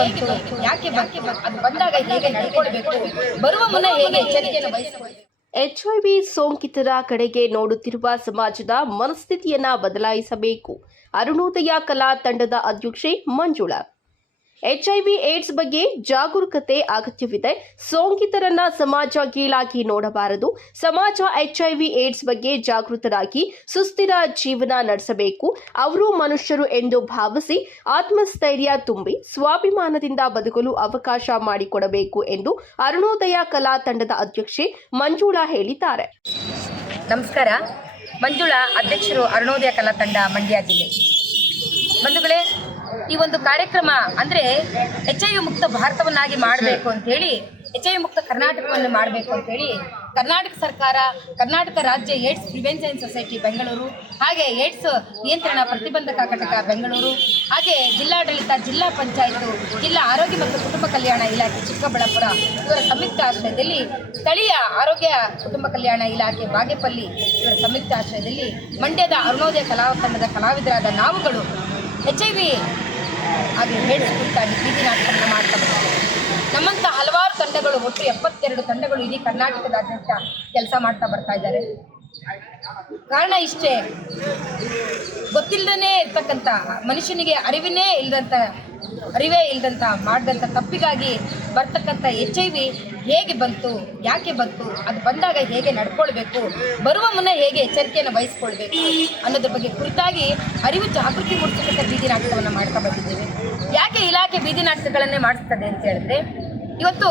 ಬಂತು ಯಾಕೆ ಬಂತು ಅದು ಬಂದಾಗ ಹೇಗೆ ನಡ್ಕೊಳ್ಬೇಕು? ಬರುವ ಮುನ್ನ ಹೇಗೆ ಎಚ್ಚರಿಕೆಯನ್ನು ವಹಿಸಬೇಕು? ಎಚ್ಐವಿ ಸೋಂಕಿತರ ಕಡೆಗೆ ನೋಡುತ್ತಿರುವ ಸಮಾಜದ ಮನಸ್ಥಿತಿಯನ್ನ ಬದಲಾಯಿಸಬೇಕು. ಅರುಣೋದಯ ಕಲಾ ತಂಡದ ಅಧ್ಯಕ್ಷೆ ಮಂಜುಳಾ. ಎಚ್ಐವಿ ಏಡ್ಸ್ ಬಗ್ಗೆ ಜಾಗರೂಕತೆ ಅಗತ್ಯವಿದೆ. ಸೋಂಕಿತರನ್ನ ಸಮಾಜ ಕೀಳಾಗಿ ನೋಡಬಾರದು. ಸಮಾಜ ವಿ ಏಡ್ಸ್ ಬಗ್ಗೆ ಜಾಗೃತರಾಗಿ ಸುಸ್ಥಿರ ಜೀವನ ನಡೆಸಬೇಕು. ಅವರು ಮನುಷ್ಯರು ಎಂದು ಭಾವಿಸಿ ಆತ್ಮಸ್ಥೈರ್ಯ ತುಂಬಿ ಸ್ವಾಭಿಮಾನದಿಂದ ಬದುಕಲು ಅವಕಾಶ ಮಾಡಿಕೊಡಬೇಕು ಎಂದು ಅರುಣೋದಯ ಕಲಾ ತಂಡದ ಅಧ್ಯಕ್ಷೆ ಮಂಜುಳಾ ಹೇಳಿದ್ದಾರೆ. ನಮಸ್ಕಾರ. ಮಂಜುಳಾ ಅಧ್ಯಕ್ಷರು ಅರುಣೋದಯ ಕಲಾ ತಂಡ ಮಂಡ್ಯ ಜಿಲ್ಲೆ. ಬಂಧುಗಳೇ ಈ ಒಂದು ಕಾರ್ಯಕ್ರಮ ಅಂದ್ರೆ ಎಚ್ ಐ ಮುಕ್ತ ಭಾರತವನ್ನಾಗಿ ಮಾಡಬೇಕು ಅಂತ ಹೇಳಿ ಎಚ್ ಐ ಮುಕ್ತ ಕರ್ನಾಟಕವನ್ನು ಮಾಡಬೇಕು ಅಂತ ಹೇಳಿ ಕರ್ನಾಟಕ ಸರ್ಕಾರ, ಕರ್ನಾಟಕ ರಾಜ್ಯ ಏಡ್ಸ್ ಪ್ರಿವೆನ್ಷನ್ ಸೊಸೈಟಿ ಬೆಂಗಳೂರು, ಹಾಗೆ ಏಡ್ಸ್ ನಿಯಂತ್ರಣ ಪ್ರತಿಬಂಧಕ ಘಟಕ ಬೆಂಗಳೂರು, ಹಾಗೆ ಜಿಲ್ಲಾಡಳಿತ, ಜಿಲ್ಲಾ ಪಂಚಾಯತ್ ಜಿಲ್ಲಾ ಆರೋಗ್ಯ ಮತ್ತು ಕುಟುಂಬ ಕಲ್ಯಾಣ ಇಲಾಖೆ ಚಿಕ್ಕಬಳ್ಳಾಪುರ ಇವರ ಸಂಯುಕ್ತ ಆಶ್ರಯದಲ್ಲಿ ಸ್ಥಳೀಯ ಆರೋಗ್ಯ, ಕುಟುಂಬ ಕಲ್ಯಾಣ ಇಲಾಖೆ ಬಾಗೇಪಲ್ಲಿ ಇವರ ಸಂಯುಕ್ತ ಆಶ್ರಯದಲ್ಲಿ ಮಂಡ್ಯದ ಅರುಣೋದಯ ಕಲಾ ತಂಡದ ಕಲಾವಿದರಾದ ನಾವುಗಳು ಎಚ್ ಐ ವಿ ಹೇಳಿ ಕುರಿತಾಗಿ ಬೀದಿ ನಾಟಕವನ್ನು ಮಾಡ್ತಾ ನಮ್ಮಂಥ ಹಲವಾರು ತಂಡಗಳು, ಒಟ್ಟು ಎಪ್ಪತ್ತೆರಡು ತಂಡಗಳು ಇಡೀ ಕರ್ನಾಟಕದಾದ್ಯಂತ ಕೆಲಸ ಮಾಡ್ತಾ ಬರ್ತಾ ಇದ್ದಾರೆ. ಕಾರಣ ಇಷ್ಟೇ ಗೊತ್ತಿಲ್ಲದೇ ಇರ್ತಕ್ಕಂಥ ಮನುಷ್ಯನಿಗೆ ಅರಿವಿನೇ ಇಲ್ಲದಂಥ ಅರಿವೇ ಇಲ್ಲದಂಥ ಮಾಡಿದಂಥ ತಪ್ಪಿಗಾಗಿ ಬರ್ತಕ್ಕಂಥ ಎಚ್ ಐ ವಿ ಹೇಗೆ ಬಂತು, ಯಾಕೆ ಬಂತು, ಅದು ಬಂದಾಗ ಹೇಗೆ ನಡ್ಕೊಳ್ಬೇಕು, ಬರುವ ಮುನ್ನ ಹೇಗೆ ಎಚ್ಚರಿಕೆಯನ್ನು ವಹಿಸ್ಕೊಳ್ಬೇಕು ಅನ್ನೋದ್ರ ಬಗ್ಗೆ ಕುರಿತಾಗಿ ಅರಿವು ಜಾಗೃತಿ ಮೂಡಿಸತಕ್ಕಂಥ ಬೀದಿ ನಾಟಕವನ್ನು ಮಾಡ್ತಾ ಬಂದಿದ್ದೀವಿ. ಯಾಕೆ ಇಲಾಖೆ ಬೀದಿ ನಾಟಕಗಳನ್ನೇ ಮಾಡಿಸ್ತದೆ ಅಂತ ಹೇಳಿದ್ರೆ, ಇವತ್ತು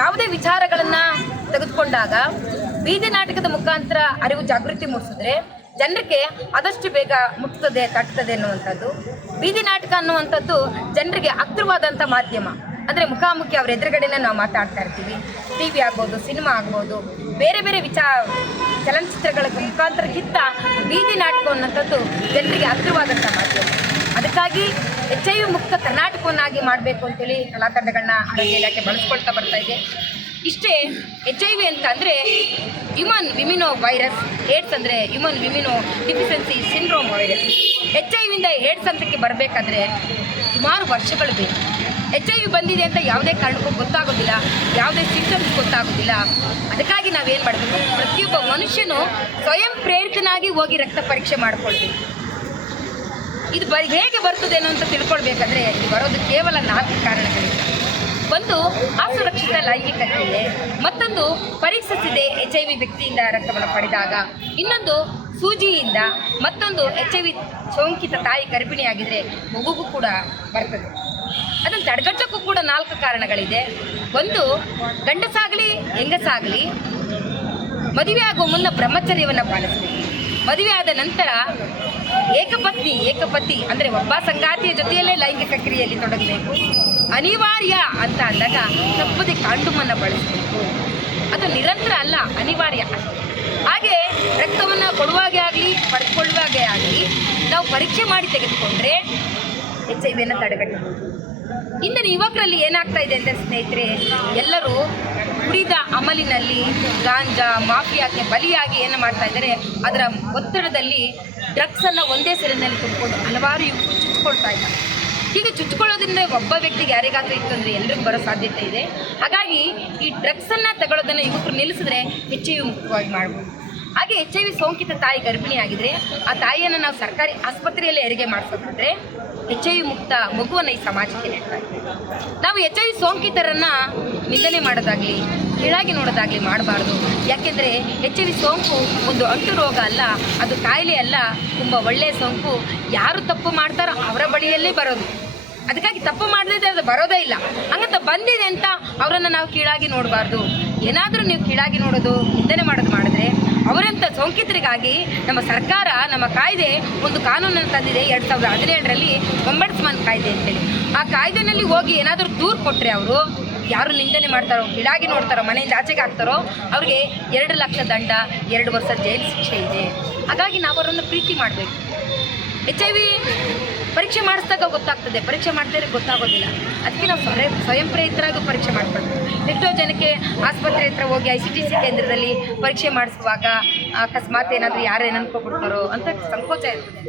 ಯಾವುದೇ ವಿಚಾರಗಳನ್ನು ತೆಗೆದುಕೊಂಡಾಗ ಬೀದಿ ನಾಟಕದ ಮುಖಾಂತರ ಅರಿವು ಜಾಗೃತಿ ಮೂಡಿಸಿದ್ರೆ ಜನರಿಗೆ ಆದಷ್ಟು ಬೇಗ ಮುಟ್ತದೆ, ತಟ್ತದೆ ಅನ್ನುವಂಥದ್ದು. ಬೀದಿ ನಾಟಕ ಅನ್ನುವಂಥದ್ದು ಜನರಿಗೆ ಹತ್ತಿರವಾದಂಥ ಮಾಧ್ಯಮ. ಅಂದರೆ ಮುಖಾಮುಖಿ ಅವ್ರ ಎದುರುಗಡೆನೇ ನಾವು ಮಾತಾಡ್ತಾ ಇರ್ತೀವಿ. ಟಿ ವಿ ಆಗ್ಬೋದು, ಸಿನಿಮಾ ಆಗ್ಬೋದು, ಬೇರೆ ಬೇರೆ ವಿಚಾರ ಚಲನಚಿತ್ರಗಳ ಮುಖಾಂತರಕ್ಕಿಂತ ಬೀದಿ ನಾಟಕ ಅನ್ನೋಂಥದ್ದು ಜನರಿಗೆ ಹತ್ತಿರವಾದಂಥ ಮಾಧ್ಯಮ. ಅದಕ್ಕಾಗಿ ಎಚ್ ಐ ವಿ ಮುಕ್ತ ಕರ್ನಾಟಕವನ್ನಾಗಿ ಮಾಡಬೇಕು ಅಂತೇಳಿ ಕಲಾ ತಂಡಗಳನ್ನ ಆರೋಗ್ಯ ಇಲಾಖೆ ಬಳಸ್ಕೊಳ್ತಾ ಬರ್ತಾ ಇದೆ. ಇಷ್ಟೇ ಎಚ್ ಐ ವಿ ಅಂತ ಅಂದರೆ ಹ್ಯೂಮನ್ ವಿಮಿನೋ ವೈರಸ್ ಏಡ್ಸ್ ಅಂದರೆ human immuno deficiency syndrome virus H I ವಿಯಿಂದ ಏಡ್ಸ್ ಹಂತಕ್ಕೆ ಬರಬೇಕಾದ್ರೆ ಸುಮಾರು ವರ್ಷಗಳು ಬೇಕು. ಎಚ್ ಐ ವಿ ಬಂದಿದೆ ಅಂತ ಯಾವುದೇ ಕಾರಣಕ್ಕೂ ಗೊತ್ತಾಗೋದಿಲ್ಲ, ಯಾವುದೇ ಸಿಂಟಮ್ಸ್ ಗೊತ್ತಾಗೋದಿಲ್ಲ. ಅದಕ್ಕಾಗಿ ನಾವೇನು ಮಾಡಬೇಕು? ಪ್ರತಿಯೊಬ್ಬ ಮನುಷ್ಯನು ಸ್ವಯಂ ಪ್ರೇರಿತನಾಗಿ ಹೋಗಿ ರಕ್ತ ಪರೀಕ್ಷೆ ಮಾಡಿಕೊಳ್ಬೇಕು. ಇದು ಬ ಹೇಗೆ ಬರ್ತದೇನೋ ಅಂತ ತಿಳ್ಕೊಳ್ಬೇಕಾದ್ರೆ ಇದು ಬರೋದು ಕೇವಲ ನಾಲ್ಕು ಕಾರಣಗಳಿಂದ. ಒಂದು, ಅಸುರಕ್ಷಿತ ಲೈಂಗಿಕ ಕ್ರಿಯೆ. ಮತ್ತೊಂದು, ಪರೀಕ್ಷಿಸಿದೆ ಎಚ್ ಐ ವಿ ವ್ಯಕ್ತಿಯಿಂದ ರಕ್ತವನ್ನು ಪಡೆದಾಗ. ಇನ್ನೊಂದು ಸೂಜಿಯಿಂದ ಮತ್ತೊಂದು ಎಚ್ ಐ ವಿ ಸೋಂಕಿತ ತಾಯಿ ಗರ್ಭಿಣಿಯಾಗಿದ್ದರೆ ಮಗುಗೂ ಕೂಡ ಬರ್ತದೆ. ಅದನ್ನು ತಡೆಗಟ್ಟಕ್ಕೂ ಕೂಡ ನಾಲ್ಕು ಕಾರಣಗಳಿದೆ. ಒಂದು, ಗಂಡಸಾಗಲಿ, ಹೆಂಗಸಾಗಲಿ ಮದುವೆ ಆಗುವ ಮುನ್ನ ಬ್ರಹ್ಮಚರ್ಯವನ್ನು ಪಾಲಿಸಬೇಕು. ಮದುವೆ ಆದ ನಂತರ ಏಕಪತ್ನಿ, ಏಕಪತಿ ಅಂದರೆ ಒಬ್ಬ ಸಂಗಾತಿಯ ಜೊತೆಯಲ್ಲೇ ಲೈಂಗಿಕ ಕ್ರಿಯೆಯಲ್ಲಿ ತೊಡಗಬೇಕು. ಅನಿವಾರ್ಯ ಅಂತ ಅಂದಾಗ ತಪ್ಪದೆ ಕಾಂಡುಮನ್ನು ಬಳಸಬೇಕು. ಅದು ನಿರಂತರ ಅಲ್ಲ, ಅನಿವಾರ್ಯ ಹಾಗೆ ರಕ್ತವನ್ನು ಕೊಡುವಾಗೆ ಆಗಲಿ ಪಡೆದುಕೊಳ್ಳುವಾಗೆ ಆಗಲಿ, ನಾವು ಪರೀಕ್ಷೆ ಮಾಡಿ ತೆಗೆದುಕೊಂಡ್ರೆ ಎಚ್ ಐ ವಿಯನ್ನು ತಡೆಗಟ್ಟಬಹುದು ಇಂದಿನ ಯುವಕರಲ್ಲಿ ಏನಾಗ್ತಾ ಇದೆ ಅಂದರೆ ಸ್ನೇಹಿತರೆ, ಎಲ್ಲರೂ ಕುಡಿದ ಅಮಲಿನಲ್ಲಿ ಗಾಂಜಾ, ಮಾಫಿಯಾಕ್ಕೆ ಬಲಿಯಾಗಿ ಏನು ಮಾಡ್ತಾ ಇದ್ದಾರೆ, ಅದರ ಒತ್ತಡದಲ್ಲಿ ಡ್ರಗ್ಸನ್ನು ಒಂದೇ ಸೆರೆನಲ್ಲಿ ತುಂಬಿಕೊಂಡು ಹಲವಾರು ಚುಚ್ಚಿಕೊಳ್ತಾ ಇದ್ದಾರೆ. ಹೀಗೆ ಚುಚ್ಚಿಕೊಳ್ಳೋದ್ರಿಂದ ಒಬ್ಬ ವ್ಯಕ್ತಿಗೆ ಯಾರಿಗಾದ್ರೂ ಇತ್ತು ಅಂದರೆ ಎಲ್ರಿಗೂ ಬರೋ ಸಾಧ್ಯತೆ ಇದೆ. ಹಾಗಾಗಿ ಈ ಡ್ರಗ್ಸನ್ನು ತಗೊಳ್ಳೋದನ್ನು ಯುವಕರು ನಿಲ್ಲಿಸಿದ್ರೆ ಹೆಚ್ಚು ಮುಕ್ತವಾಗಿ ಮಾಡ್ಬೋದು. ಹಾಗೆ ಎಚ್ ಐ ವಿ ಸೋಂಕಿತ ತಾಯಿ ಗರ್ಭಿಣಿಯಾಗಿದ್ರೆ ಆ ತಾಯಿಯನ್ನು ನಾವು ಸರ್ಕಾರಿ ಆಸ್ಪತ್ರೆಯಲ್ಲಿ ಹೆರಿಗೆ ಮಾಡಿಸೋದಾದ್ರೆ ಎಚ್ ಐ ವಿ ಮುಕ್ತ ಮಗುವನ್ನು ಈ ಸಮಾಜಕ್ಕೆ ನೀಡ್ತಾ ನಾವು ಎಚ್ ಐ ವಿ ಸೋಂಕಿತರನ್ನು ನಿಂದನೆ ಮಾಡೋದಾಗಲಿ, ಕೀಳಾಗಿ ನೋಡೋದಾಗ್ಲಿ ಮಾಡಬಾರ್ದು. ಯಾಕೆಂದರೆ ಎಚ್ ಐ ವಿ ಸೋಂಕು ಒಂದು ಅಂಟು ರೋಗ ಅಲ್ಲ, ಅದು ಕಾಯಿಲೆ ಅಲ್ಲ, ತುಂಬ ಒಳ್ಳೆಯ ಸೋಂಕು. ಯಾರು ತಪ್ಪು ಮಾಡ್ತಾರೋ ಅವರ ಬಳಿಯಲ್ಲೇ ಬರೋದು. ಅದಕ್ಕಾಗಿ ತಪ್ಪು ಮಾಡದಿದ್ರೆ ಅದು ಬರೋದೇ ಇಲ್ಲ. ಹಂಗಂತ ಬಂದಿದೆ ಅಂತ ಅವರನ್ನು ನಾವು ಕೀಳಾಗಿ ನೋಡಬಾರ್ದು. ಏನಾದರೂ ನೀವು ಕೀಳಾಗಿ ನೋಡೋದು, ನಿಂದನೆ ಮಾಡೋದು ಮಾಡಿದ್ರೆ ಅವರಂಥ ಸೋಂಕಿತರಿಗಾಗಿ ನಮ್ಮ ಸರ್ಕಾರ, ನಮ್ಮ ಕಾಯ್ದೆ ಒಂದು ಕಾನೂನನ್ನು ತಂದಿದೆ. ಎರಡು ಸಾವಿರದ ಹದಿನೇಳರಲ್ಲಿ ಒಂಬಡ್ಸ್ಮನ್ ಕಾಯ್ದೆ ಅಂತೇಳಿ. ಆ ಕಾಯ್ದೆನಲ್ಲಿ ಹೋಗಿ ಏನಾದರೂ ದೂರು ಕೊಟ್ಟರೆ ಅವರು, ಯಾರು ನಿಂದನೆ ಮಾಡ್ತಾರೋ, ಕೀಳಾಗಿ ನೋಡ್ತಾರೋ, ಮನೆಯಿಂದ ಆಚೆಗೆ ಹಾಕ್ತಾರೋ, ಅವ್ರಿಗೆ ಎರಡು ಲಕ್ಷ ದಂಡ, ಎರಡು ವರ್ಷ ಜೈಲು ಶಿಕ್ಷೆ ಇದೆ. ಹಾಗಾಗಿ ನಾವು ಅವರನ್ನು ಪ್ರೀತಿ ಮಾಡಬೇಕು. ಎಚ್ ಐ ವಿ ಪರೀಕ್ಷೆ ಮಾಡಿಸಿದಾಗ ಗೊತ್ತಾಗ್ತದೆ. ಪರೀಕ್ಷೆ ಮಾಡ್ತಾರೆ ಗೊತ್ತಾಗೋದಿಲ್ಲ. ಅದಕ್ಕೆ ನಾವು ಸ್ವಯಂ ಸ್ವಯಂ ಪ್ರೇರಿತರಾಗಿ ಪರೀಕ್ಷೆ ಮಾಡಿಕೊಳ್ತೀವಿ ಎಷ್ಟೋ ಜನಕ್ಕೆ ಆಸ್ಪತ್ರೆ ಹತ್ರ ಹೋಗಿ ಐ ಸಿ ಟಿ ಸಿ ಕೇಂದ್ರದಲ್ಲಿ ಪರೀಕ್ಷೆ ಮಾಡಿಸುವಾಗ ಅಕಸ್ಮಾತ್ ಏನಾದರೂ ಯಾರು ಏನು ಅನ್ಕೊಬಿಡ್ತಾರೋ ಅಂತ ಸಂಕೋಚ ಇರ್ತದೆ.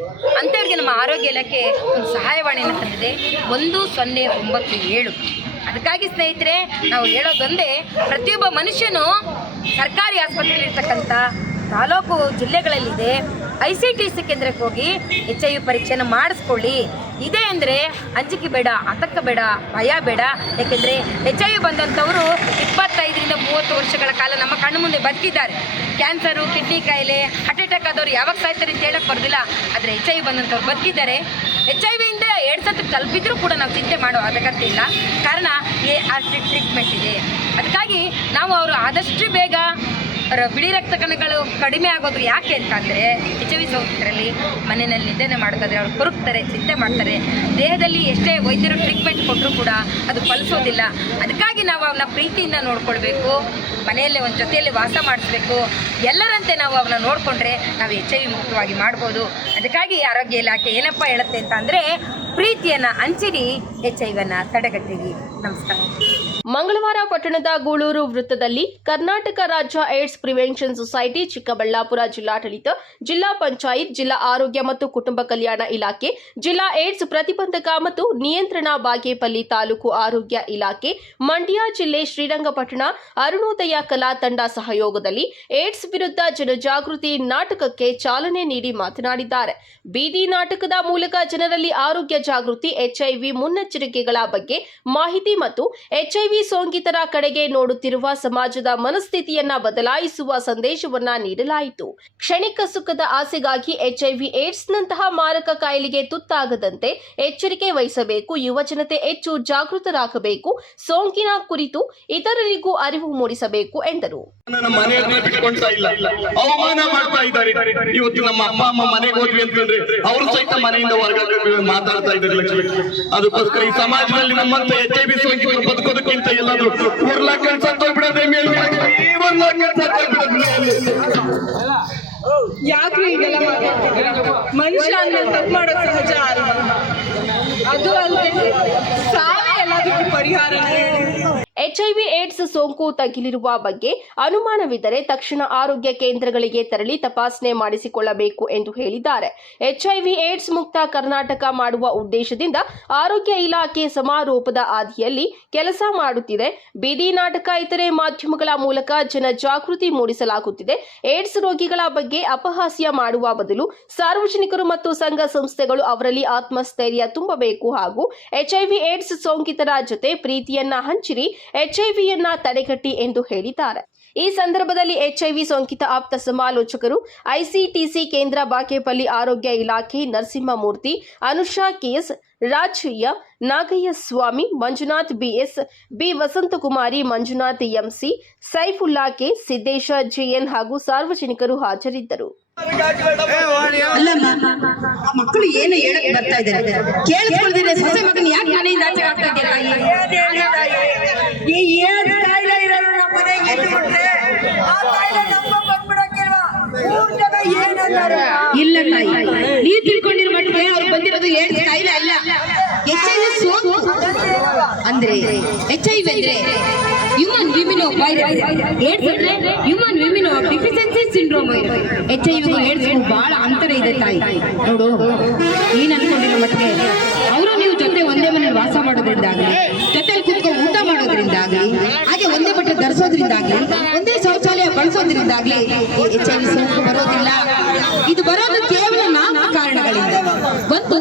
ಅಂಥವ್ರಿಗೆ ನಮ್ಮ ಆರೋಗ್ಯ ಇಲಾಖೆ ಒಂದು ಸಹಾಯವಾಣಿಯನ್ನು ತಂದಿದೆ. ಒಂದು ಸೊನ್ನೆ ಒಂಬತ್ತು ಏಳು. ಅದಕ್ಕಾಗಿ ಸ್ನೇಹಿತರೆ, ನಾವು ಹೇಳೋದೊಂದೇ, ಪ್ರತಿಯೊಬ್ಬ ಮನುಷ್ಯನು ಸರ್ಕಾರಿ ಆಸ್ಪತ್ರೆಯಲ್ಲಿರ್ತಕ್ಕಂಥ ತಾಲೂಕು ಜಿಲ್ಲೆಗಳಲ್ಲಿದೆ. ಐ ಸಿ ಟಿ ಸಿ ಕೇಂದ್ರಕ್ಕೆ ಹೋಗಿ ಎಚ್ ಐ ವಿ ಪರೀಕ್ಷೆಯನ್ನು ಮಾಡಿಸ್ಕೊಳ್ಳಿ. ಇದೆ ಅಂದರೆ ಅಂಜಿಕೆ ಬೇಡ, ಆತಂಕ ಬೇಡ, ಭಯ ಬೇಡ. ಯಾಕೆಂದರೆ ಎಚ್ ಐ ವಿ ಬಂದಂಥವರು ಇಪ್ಪತ್ತೈದರಿಂದ ಮೂವತ್ತು ವರ್ಷಗಳ ಕಾಲ ನಮ್ಮ ಕಣ್ಣು ಮುಂದೆ ಬದುಕಿದ್ದಾರೆ. ಕ್ಯಾನ್ಸರು, ಕಿಡ್ನಿ ಕಾಯಿಲೆ ಹಾರ್ಟ್ ಅಟ್ಯಾಕ್ ಆದವರು ಯಾವಾಗ ಸಾಯ್ತಾರೆ ಅಂತ ಹೇಳಕ್ಕೆ ಬರೋದಿಲ್ಲ. ಆದರೆ ಎಚ್ ಐ ವಿ ಬಂದಂಥವ್ರು ಬದುಕಿದ್ದಾರೆ. ಎಚ್ ಐ ವಿಯಿಂದ ಎರಡು ಸತ್ತು ತಲುಪಿದ್ರೂ ಕೂಡ ನಾವು ಚಿಂತೆ ಮಾಡೋ ಅಗತ್ಯ ಇಲ್ಲ. ಕಾರಣ ಎ ಆರ್ ಟ್ರೀಟ್ಮೆಂಟ್ ಇದೆ. ಅದಕ್ಕಾಗಿ ನಾವು ಅವರು ಆದಷ್ಟು ಬೇಗ ಬಿಳಿ ರಕ್ತ ಕಣಗಳು ಕಡಿಮೆ ಆಗೋದು ಯಾಕೆ ಅಂತಂದರೆ ಎಚ್ ಐ ವಿ ಸೋಂಕಿತರಲ್ಲಿ ಮನೆಯಲ್ಲಿ ನಿದ್ದೆನೆ ಮಾಡ್ತಾರೆ ಅವ್ರು ಕೊರಗ್ತಾರೆ ಚಿಂತೆ ಮಾಡ್ತಾರೆ. ದೇಹದಲ್ಲಿ ಎಷ್ಟೇ ವೈದ್ಯರು ಟ್ರೀಟ್ಮೆಂಟ್ ಕೊಟ್ಟರು ಕೂಡ ಅದು ಫಲಿಸೋದಿಲ್ಲ. ಅದಕ್ಕಾಗಿ ನಾವು ಅವನ್ನ ಪ್ರೀತಿಯಿಂದ ನೋಡ್ಕೊಳ್ಬೇಕು, ಮನೆಯಲ್ಲೇ ಒಂದು ಜೊತೆಯಲ್ಲಿ ವಾಸ ಮಾಡಿಸ್ಬೇಕು. ಎಲ್ಲರಂತೆ ನಾವು ಅವನ್ನ ನೋಡಿಕೊಂಡ್ರೆ ನಾವು ಎಚ್ ಐ ವಿ ಮುಕ್ತವಾಗಿ ಮಾಡ್ಬೋದು. ಅದಕ್ಕಾಗಿ ಆರೋಗ್ಯ ಇಲಾಖೆ ಏನಪ್ಪ ಹೇಳುತ್ತೆ ಅಂತ ಅಂದರೆ ಪ್ರೀತಿಯನ್ನು ಹಂಚಿರಿ ಎಚ್ ಐ ವಿಯನ್ನು ತಡೆಗಟ್ಟಿರಿ. ನಮಸ್ಕಾರ. ಮಂಗಳವಾರ ಪಟ್ಟಣದ ಗೂಳೂರು ವೃತ್ತದಲ್ಲಿ ಕರ್ನಾಟಕ ರಾಜ್ಯ ಏಡ್ಸ್ ಪ್ರಿವೆನ್ಷನ್ ಸೊಸೈಟಿ, ಚಿಕ್ಕಬಳ್ಳಾಪುರ ಜಿಲ್ಲಾಡಳಿತ, ಜಿಲ್ಲಾ ಪಂಚಾಯತ್, ಜಿಲ್ಲಾ ಆರೋಗ್ಯ ಮತ್ತು ಕುಟುಂಬ ಕಲ್ಯಾಣ ಇಲಾಖೆ, ಜಿಲ್ಲಾ ಏಡ್ಸ್ ಪ್ರತಿಬಂಧಕ ಮತ್ತು ನಿಯಂತ್ರಣ ಬಾಗೇಪಲ್ಲಿ ತಾಲೂಕು ಆರೋಗ್ಯ ಇಲಾಖೆ, ಮಂಡ್ಯ ಜಿಲ್ಲೆ ಶ್ರೀರಂಗಪಟ್ಟಣ, ಅರುಣೋದಯ ಕಲಾ ತಂಡ ಸಹಯೋಗದಲ್ಲಿ ಏಡ್ಸ್ ವಿರುದ್ಧ ಜನಜಾಗೃತಿ ನಾಟಕಕ್ಕೆ ಚಾಲನೆ ನೀಡಿ ಮಾತನಾಡಿದ್ದಾರೆ. ಬೀದಿ ನಾಟಕದ ಮೂಲಕ ಜನರಲ್ಲಿ ಆರೋಗ್ಯ ಜಾಗೃತಿ ಎಚ್ಐವಿ ಮುನ್ನೆಚ್ಚರಿಕೆಗಳ ಬಗ್ಗೆ ಮಾಹಿತಿ ಮತ್ತು ಎಚ್ಐವಿ ಸೋಂಕಿತರ ಕಡೆಗೆ ನೋಡುತ್ತಿರುವ ಸಮಾಜದ ಮನಸ್ಥಿತಿಯನ್ನ ಬದಲಾಯಿಸುವ ಸಂದೇಶವನ್ನ ನೀಡಲಾಯಿತು. ಕ್ಷಣಿಕ ಸುಖದ ಆಸೆಗಾಗಿ ಎಚ್ಐವಿ ಏಡ್ಸ್ನಂತಹ ಮಾರಕ ಕಾಯಿಲೆಗೆ ತುತ್ತಾಗದಂತೆ ಎಚ್ಚರಿಕೆ ವಹಿಸಬೇಕು, ಯುವ ಜನತೆ ಹೆಚ್ಚು ಜಾಗೃತರಾಗಬೇಕು, ಸೋಂಕಿನ ಕುರಿತು ಇತರರಿಗೂ ಅರಿವು ಮೂಡಿಸಬೇಕು ಎಂದರು. ಅವಮಾನ ಮಾಡ್ತಾ ಇವತ್ತು ನಮ್ಮ ಮನೆಗೆ ಹೋದ್ವಿ ಅಂತಂದ್ರೆ ಅವರು ಸಹಿತ ಮನೆಯಿಂದ ಹೊರಗೆ ಮಾತಾಡ್ತಾ ಅದಕ್ಕೋಸ್ಕರ ಈ ಸಮಾಜದಲ್ಲಿ ನಮ್ಮಂತ ಎಚ್ ಐ ಬಿ ಸೋಂಕಿತರು ಬದುಕೋದಕ್ಕಿಂತ ಎಲ್ಲಾದ್ರೂ ಮೇಲೆ ಉರ್ಲಾಕಂಡ್ ಸತ್ತೋಗ್ಬಿಡೋದು ಇದೆಲ್ಲ ಮಾತಾಡ್ತಿದ್ದೀರಾ? ಮನುಷ್ಯ ತಪ್ಪು ಮಾಡೋದು ಸಹಜ ಅಲ್ವಾ? ಅದು ಅಲ್ಲದೆ ಸಾವೇ ಎಲ್ಲದಕ್ಕೂ ಪರಿಹಾರನೇ ಎಚ್ಐವಿ ಏಡ್ಸ್ ಸೋಂಕು ತಗಿಲಿರುವ ಬಗ್ಗೆ ಅನುಮಾನವಿದ್ದರೆ ತಕ್ಷಣ ಆರೋಗ್ಯ ಕೇಂದ್ರಗಳಿಗೆ ತೆರಳಿ ತಪಾಸಣೆ ಮಾಡಿಸಿಕೊಳ್ಳಬೇಕು ಎಂದು ಹೇಳಿದ್ದಾರೆ. ಎಚ್ಐವಿ ಏಡ್ಸ್ ಮುಕ್ತ ಕರ್ನಾಟಕ ಮಾಡುವ ಉದ್ದೇಶದಿಂದ ಆರೋಗ್ಯ ಇಲಾಖೆ ಸಮಾರೋಪದ ಆದಿಯಲ್ಲಿ ಕೆಲಸ ಮಾಡುತ್ತಿದೆ. ಬೀದಿ ನಾಟಕ ಇತರೆ ಮಾಧ್ಯಮಗಳ ಮೂಲಕ ಜನ ಜಾಗೃತಿ ಮೂಡಿಸಲಾಗುತ್ತಿದೆ. ಏಡ್ಸ್ ರೋಗಿಗಳ ಬಗ್ಗೆ ಅಪಹಾಸ್ಯ ಮಾಡುವ ಬದಲು ಸಾರ್ವಜನಿಕರು ಮತ್ತು ಸಂಘ ಸಂಸ್ಥೆಗಳು ಅವರಲ್ಲಿ ಆತ್ಮಸ್ಥೈರ್ಯ ತುಂಬಬೇಕು ಹಾಗೂ ಎಚ್ಐವಿ ಏಡ್ಸ್ ಸೋಂಕಿತರ ಜೊತೆ ಪ್ರೀತಿಯನ್ನ ಹಂಚಿರಿ. ಎಚ್ಐವಿಯನ್ನ ತಡೆಗಟ್ಟಿ ಎಂದು ಹೇಳಿದ್ದಾರೆ. ಈ ಸಂದರ್ಭದಲ್ಲಿ ಎಚ್ಐವಿ ಸೋಂಕಿತ ಆಪ್ತ ಸಮಾಲೋಚಕರು, ಐಸಿಟಿಸಿ ಕೇಂದ್ರ ಬಾಗೇಪಲ್ಲಿ ಆರೋಗ್ಯ ಇಲಾಖೆ, Narasimhamurthy, Anusha K S, Rajaiah Nagaiah Swamy Manjunath B S, B Vasanthakumari, Manjunath M C, Saifulla K, Siddesha, J N ಹಾಗೂ ಸಾರ್ವಜನಿಕರು ಹಾಜರಿದ್ದರು. ಅಲ್ಲಮ್ಮ ಆ ಮಕ್ಕಳು ಏನು ಹೇಳಕ್ ಬರ್ತಾ ಇದ್ದಾರೆ? ಕೇಳಿಸ್ಕೊಳ್ದಿರ ಸೊಸೆ ಮಗನ್ ಯಾಕೆ ಮನೆಯಿಂದ ಆಚೆ ಆಗ್ತಾ ಇದ್ದೀರಾ? ಈ ಏನ್ ಕಾಯಿಲೆ ಇರೋರು ನಮ್ಮ ಮನೆಗೆ ಇಟ್ಬಿಟ್ರೆ ಆ ಕಾಯಿಲೆ ನಮ್ಮ ಬಂದ್ಬಿಡಕ್ಕಿಲ್ವಾ? ಮೂರ್ ಜನ ಏನಂತಾರೆ ಇಲ್ಲ ತಾಯಿ. ನೀವು ತಿಳ್ಕೊಂಡಿರೋ ಮಟ್ಟಿಗೆ ಅವ್ರು ಬಂದಿರೋದು ಏನ್ ಕಾಯಿಲೆ ಅಲ್ಲ. ಎಷ್ಟೇ ಸೋಂಕು ಅಂದ್ರೆ ಎಚ್ ಐ ವಿ ಅಂದ್ರೆ ಹ್ಯೂಮನ್ ವಿಮಿನೋ ವೈರಸ್ ಏಡ್ಸ್ ಅಂದ್ರೆ human immuno deficiency syndrome H I V AIDS ಬಹಳ ಅಂತರ ಇದೆ ತಾಯಿ. ನೋಡು ನೀನ್ ಅನ್ಕೊಂಡಿರೋ ಮಟ್ಟಿಗೆ? ಅವರು ನೀವು ಜೊತೆ ಒಂದೇ ಮನೆ ವಾಸ ಮಾಡೋದ್ರಿಂದಾಗ್ಲಿ, ಜೊತೆಲಿ ಕುತ್ಕೊಂಡು ಊಟ ಮಾಡೋದ್ರಿಂದಾಗ್ಲಿ, ಹಾಗೆ ಒಂದೇ ಬಟ್ಟೆ ಧರಿಸೋದ್ರಿಂದಾಗ್ಲಿ, ಒಂದೇ ಶೌಚಾಲಯ ಬಳಸೋದ್ರಿಂದಾಗ್ಲಿ ಎಚ್ ಐ ವಿ ಸೋಂಕು ಬರೋದಿಲ್ಲ. ಇದು ಬರೋದು ಕೇವಲ ನಾಲ್ಕು ಕಾರಣಗಳಿಂದ. ಒಂದು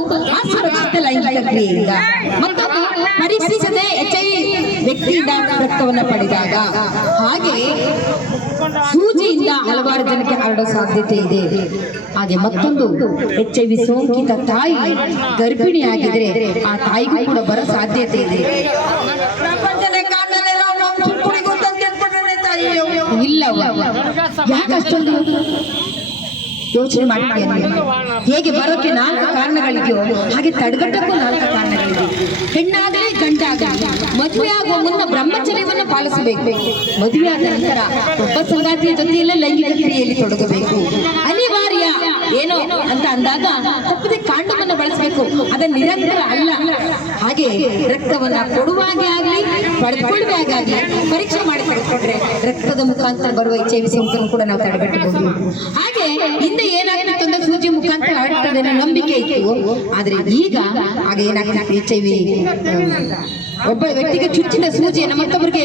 ಲೈಂಗಿಕ ಐ ವ್ಯಕ್ತಿಯಿಂದ ರಕ್ತವನ್ನ ಪಡೆದಾಗ ಹಾಗೆ ಸೂಜಿಯಿಂದ ಹಲವಾರು ಜನಕ್ಕೆ ಹರಡೋ ಸಾಧ್ಯತೆ ಇದೆ. ಹಾಗೆ ಮತ್ತೊಂದು ಎಚ್ ಐ ವಿ ಸೋಂಕಿತ ತಾಯಿ ಗರ್ಭಿಣಿಯಾಗಿದ್ರೆ ಆ ತಾಯಿಗೂ ಕೂಡ ಬರೋ ಸಾಧ್ಯತೆ ಇದೆ. ಇಲ್ಲವ. ಯಾಕೆ ಅಷ್ಟೊಂದು? ಯೋಚನೆ ನೀನು? ಹೇಗೆ ಬರೋಕೆ ನಾಲ್ಕು ಕಾರಣಗಳಿದೆಯೋ, ಹಾಗೆ ತಡೆಗಟ್ಟಕ್ಕೂ ನಾಲ್ಕು ಕಾರಣಗಳಿದೆ ಹೆಣ್ಣಾಗಲಿ ಗಂಡಾಗಲಿ, ಮದುವೆ ಆಗುವ ಮುನ್ನ ಬ್ರಹ್ಮಚರ್ಯವನ್ನು ಪಾಲಿಸಬೇಕು. ಮದುವೆ ಆದ ನಂತರ ಒಬ್ಬ ಸಂಗಾತಿಯ ಜೊತೆಯಲ್ಲೇ ಲೈಂಗಿಕ ಕ್ರಿಯೆಯಲ್ಲಿ ತೊಡಗಬೇಕು. ಅನಿವಾರ್ಯ ಏನೋ ಅಂತ ಅಂದಾಗ ತಪ್ಪದೆ ಕಾಂಡವನ್ನು ಬಳಸಬೇಕು. ಅದನ್ನ ನಿರಂತರ ಅಲ್ಲ. ಹಾಗೆ ರಕ್ತವನ್ನ ಕೊಡುವಾಗೆ ಆಗಲಿ ಪಡೆದುಕೊಳ್ಳುವಾಗ ಆಗಲಿ ಪರೀಕ್ಷೆ ಮಾಡಿ ಪಡೆದುಕೊಂಡ್ರೆ ರಕ್ತದ ಮುಖಾಂತರ ಬರುವ ಎಚ್ ಐ ವಿ ಸೋಂಕನ್ನು ಕೂಡ ನಾವು ತಡೆಗಟ್ಟಬಹುದು. ಹಾಗೆ ಹಿಂದೆ ಏನಾಗ್ತಿತ್ತು ಅಂದ್ರೆ ಸೂಜಿ ಮುಖಾಂತರ ಹರಡ್ತದೆ ನಂಬಿಕೆ ಇತ್ತು. ಆದ್ರೆ ಈಗ ಹಾಗೆ ಏನಾಗ್ತಿತ್ತು? ಎಚ್ ಐ ಒಬ್ಬ ವ್ಯಕ್ತಿಗೆ ಚುಚ್ಚಿದ ಸೂಜಿಯನ್ನು ಮತ್ತೊಬ್ಬರಿಗೆ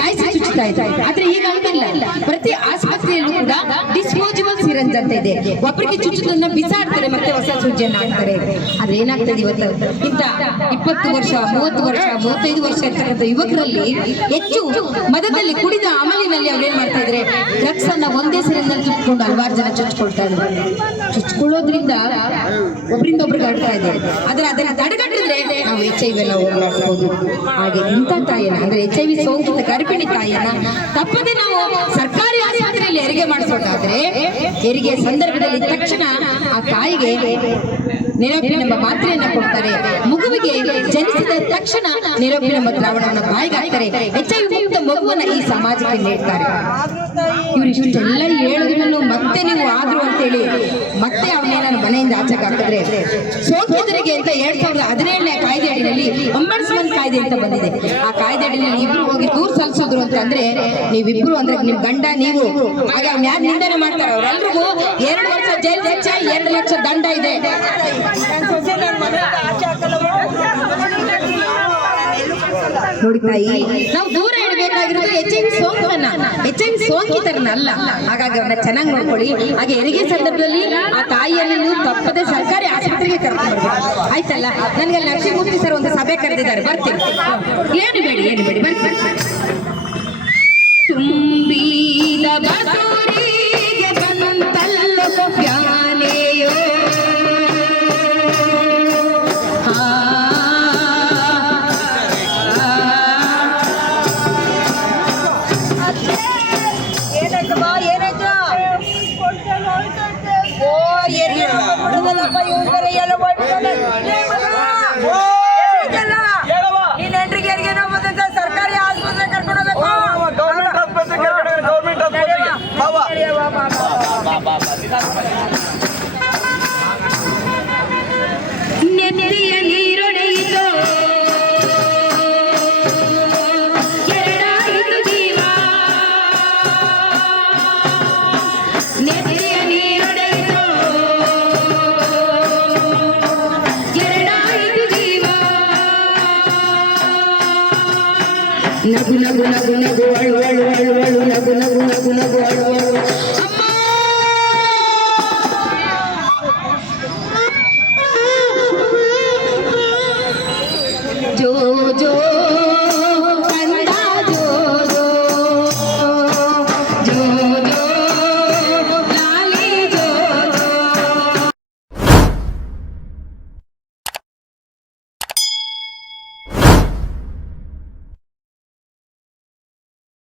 ಕಾಯಿಸಿ ಚುಚ್ಚುತ್ತಾ ಇದ್ದಾರೆ ಆದ್ರೆ ಈಗ ಹಂಗಲ್ಲ. ಪ್ರತಿ ಆಸ್ಪತ್ರೆಯಲ್ಲೂ ಕೂಡ ಡಿಸ್ಪೋಸಿಬಲ್ ಸಿರಂಜ್ ಅಂತ ಇದೆ. ಒಬ್ಬರಿಗೆ ಚುಚ್ಚುದನ್ನ ಬಿಸಾಡ್ತಾರೆ, ಮತ್ತೆ ಹೊಸ ಸೂಜಿಯನ್ನು ಹಾಕ್ತಾರೆ. ಆದ್ರೆ ಏನಾಗ್ತದೆ ಇವತ್ತು? ಇಂತ ಇಪ್ಪತ್ತು ವರ್ಷ, ಮೂವತ್ತು ವರ್ಷ, ಮೂವತ್ತೈದು ವರ್ಷ ಇರ್ತಕ್ಕಂಥ ಯುವಕರಲ್ಲಿ ಹೆಚ್ಚು ಮದದಲ್ಲಿ ಕುಡಿದ ಅಮಲಿನಲ್ಲಿ ಅವ್ರು ಏನ್ ಮಾಡ್ತಾ ಇದ್ರೆ? ಡ್ರಗ್ಸ್ ಅನ್ನ ಒಂದೇ ಸಿರಂಜ್ ಚುಚ್ಕೊಂಡು ಹಲವಾರು ಜನ ಚುಚ್ಕೊಳ್ತಾ ಇದ್ದಾರೆ. ಚುಚ್ಕೊಳ್ಳೋದ್ರಿಂದ ಒಬ್ಬರಿಂದ ಒಬ್ರಿಗೆ ಆಡ್ತಾ ಇದೆ ಆದ್ರೆ ಅದನ್ನ ತಡೆಗಟ್ಟಿದ್ರೆ ನಾವು ಎಲ್ಲ ಹೋಗ್ಲಾಡಿಸಬಹುದು ಹಾಗೆ ಇಂಥ ತಾಯಿಯನ್ನ, ಅಂದ್ರೆ ಎಚ್ ಐ ವಿ ಸೋಂಕಿತ ಗರ್ಭಿಣಿ ತಾಯಿಯನ್ನ ತಪ್ಪದೆ ನಾವು ಸರ್ಕಾರಿ ಆಸ್ಪತ್ರೆಯಲ್ಲಿ ಹೆರಿಗೆ ಮಾಡಿಸೋದಾದ್ರೆ ಹೆರಿಗೆ ಸಂದರ್ಭದಲ್ಲಿ ತಕ್ಷಣ ಆ ತಾಯಿಗೆ ನಿರೋಪಿನ ಮಾತ್ರೆಯನ್ನ ಕೊಡ್ತಾರೆ. ಮಗುವಿಗೆ ಜನಿಸಿದ ತಕ್ಷಣ ನಿರೋಪಿನ ದ್ರಾವಣವನ್ನು ಎಚ್ ಐ ವಿ ಮುಕ್ತ ಮಗುವನ್ನ ಈ ಸಮಾಜಕ್ಕೆ ನೀಡ್ತಾರೆ. ಇವ್ರು ಇಷ್ಟೆಲ್ಲ ಮತ್ತೆ ನೀವು ಆದ್ರು ಅಂತೇಳಿ ಮತ್ತೆ ಅವನೇನ ಮನೆಯಿಂದ ಆಚೆಗೆ ಹಾಕಿದ್ರೆ ಸೋಂಕಿತರಿಗೆ ಅಂತ ಎರಡ್ ಸಾವಿರದ ಹದಿನೇಳನೇ ಕಾಯ್ದೆ ಅಡಿಯಲ್ಲಿ ಕಾಯ್ದೆ ಅಂತ ಬಂದಿದೆ. ಆ ಕಾಯ್ದೆ ಇಬ್ರು ಹೋಗಿ ದೂರ್ ಅಂತ ಅಂದ್ರೆ ನೀವಿಬ್ರು ಅಂದ್ರೆ ನಿಮ್ ಗಂಡ ನೀವು. ಹಾಗೆ ಅವ್ನ ಯಾರು ನಿಂದನೆ ಮಾಡ್ತಾರೆ ಅವ್ರೆಲ್ಲರಿಗೂ ಎರಡು ವರ್ಷ ಜೈಲು ಶಿಕ್ಷೆ ಎರಡು ಲಕ್ಷ ದಂಡ ಇದೆ. ನೋಡಿ ತಾಯಿ ನಾವು ದೂರ ಇಡಬೇಕಾಗಿರೋದು ಎಚ್ ಐ ವಿ ಸೋಂಕನ್ನ ಎಚ್ ಐ ವಿ ಸೋಂಕಿತರನ್ನ ಅಲ್ಲ ಹಾಗಾಗಿ ಅವ್ರನ್ನ ಚೆನ್ನಾಗಿ ನೋಡ್ಕೊಳ್ಳಿ. ಹಾಗೆ ಹೆರಿಗೆ ಸಂದರ್ಭದಲ್ಲಿ ಆ ತಾಯಿಯನ್ನು ನೀವು ತಪ್ಪದೆ ಸರ್ಕಾರಿ ಆಸ್ಪತ್ರೆಗೆ ಕರ್ಕೊಂಡು ಆಯ್ತಲ್ಲ? ನನಗೆ ಅಲ್ಲಿ ಮೂರ್ತಿ ಸರ್ ಒಂದು ಸಭೆ ಕರೆದಿದ್ದಾರೆ. ಬರ್ತೀನಿ. ಏನು ಬೇಡಿ ಏನು ಬೇಡಿ. ಬರ್ತೀನಿ. ತುಂಬಿದ Amen. Amen.